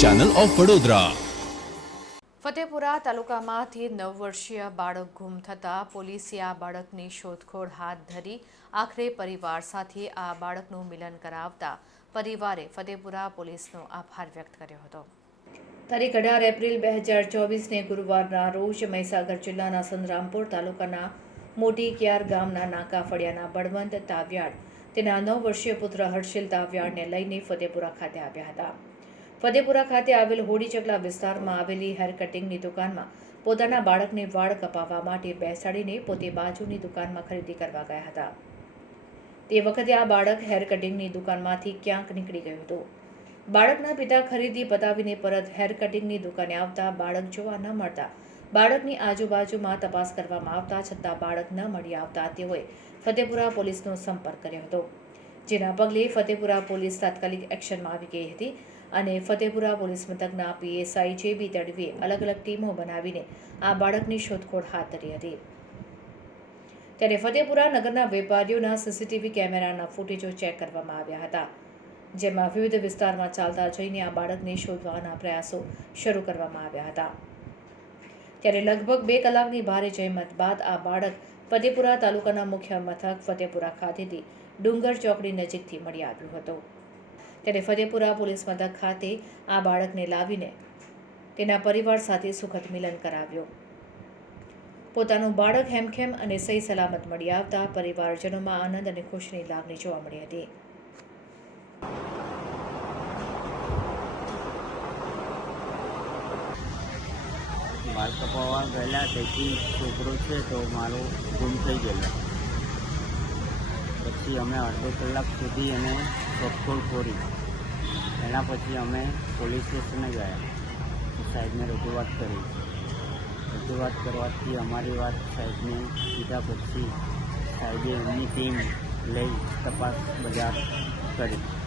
Channel of Vadodara Fatepura તાલુકામાંથી નવ વર્ષીય બાળક ગુમ થતાં પોલીસે આ બાળકની શોધખોળ હાથ ધરી આખરે પરિવાર સાથે આ બાળકનું મિલન કરાવતા પરિવારે ફતેપુરા પોલીસનો આભાર વ્યક્ત કર્યો હતો. તારીખ અઢાર એપ્રિલ બે હજાર ચોવીસને ગુરુવારના રોજ મહીસાગર જિલ્લાના સંતરામપુર તાલુકાના મોટી ક્યાર ગામના નાકા ફળિયાના બળવંત તાવ્યાડ તેના નવ વર્ષીય પુત્ર હર્ષિલ તાવ્યાડને લઈને ફતેપુરા ખાતે આવ્યા હતા. ફતેપુરા ખાતે આવેલ હોડી ચકલા વિસ્તારમાં આવેલી હેર કટિંગની દુકાનમાં પોતાના બાળકને વાળ કપાવવા માટે બેસાડીને પોતે બાજુની દુકાનમાં ખરીદી કરવા ગયા હતા. તે વખતે આ બાળક હેર કટિંગની દુકાનમાંથી ક્યાંક નીકળી ગયું હતું. બાળકના પિતા ખરીદી પતાવીને પરત હેર કટિંગની દુકાને આવતા બાળક જોવા ન મળતા બાળકની આજુબાજુમાં તપાસ કરવામાં આવતા છતાં બાળક ન મળી આવતા તેઓએ ફતેપુરા પોલીસનો સંપર્ક કર્યો હતો. જેના પગલે ફતેપુરા પોલીસ તાત્કાલિક એક્શનમાં આવી ગઈ હતી અને ફતેપુરા પોલીસ મથકના પીએસઆઈ જે બી તડવીએ અલગ અલગ ટીમો બનાવીને આ બાળકની શોધખોળ હાથ ધરી હતી. ત્યારે ફતેપુરા નગરના વેપારીઓના સીસીટીવી કેમેરાના ફૂટેજો ચેક કરવામાં આવ્યા હતા, જેમાં વિવિધ વિસ્તારમાં ચાલતા જઈને આ બાળકને શોધવાના પ્રયાસો શરૂ કરવામાં આવ્યા હતા. ત્યારે લગભગ બે કલાકની ભારે જહેમત બાદ આ બાળક ફતેપુરા તાલુકાના મુખ્ય મથક ફતેપુરા ખાતેથી ડુંગર ચોકડી નજીકથી મળી આવ્યું હતું. ત્યારે ફતેપુરા પોલીસ મથક ખાતે આ બાળકને લાવીને તેના પરિવાર સાથે સુખદ મિલન કરાવ્યો. પોતાનું બાળક હેમખેમ અને સહી સલામત મળી આવતા પરિવારજનોમાં આનંદ અને ખુશીની લાગણી જોવા મળી હતી. બાલ કપાવવા ગયેલા તેથી છોકરો છે તો મારો ગુમ થઈ ગયેલો. પછી અમે અડધો કલાક સુધી એને શોધખોળ ખોરી એના પછી અમે પોલીસ સ્ટેશને ગયા. સાહેબને રજૂઆત કરી. રજૂઆત કરવાથી અમારી વાત સાહેબને કીધા પછી સાહેબે એમની ટીમ લઈ તપાસ બજાર કરી.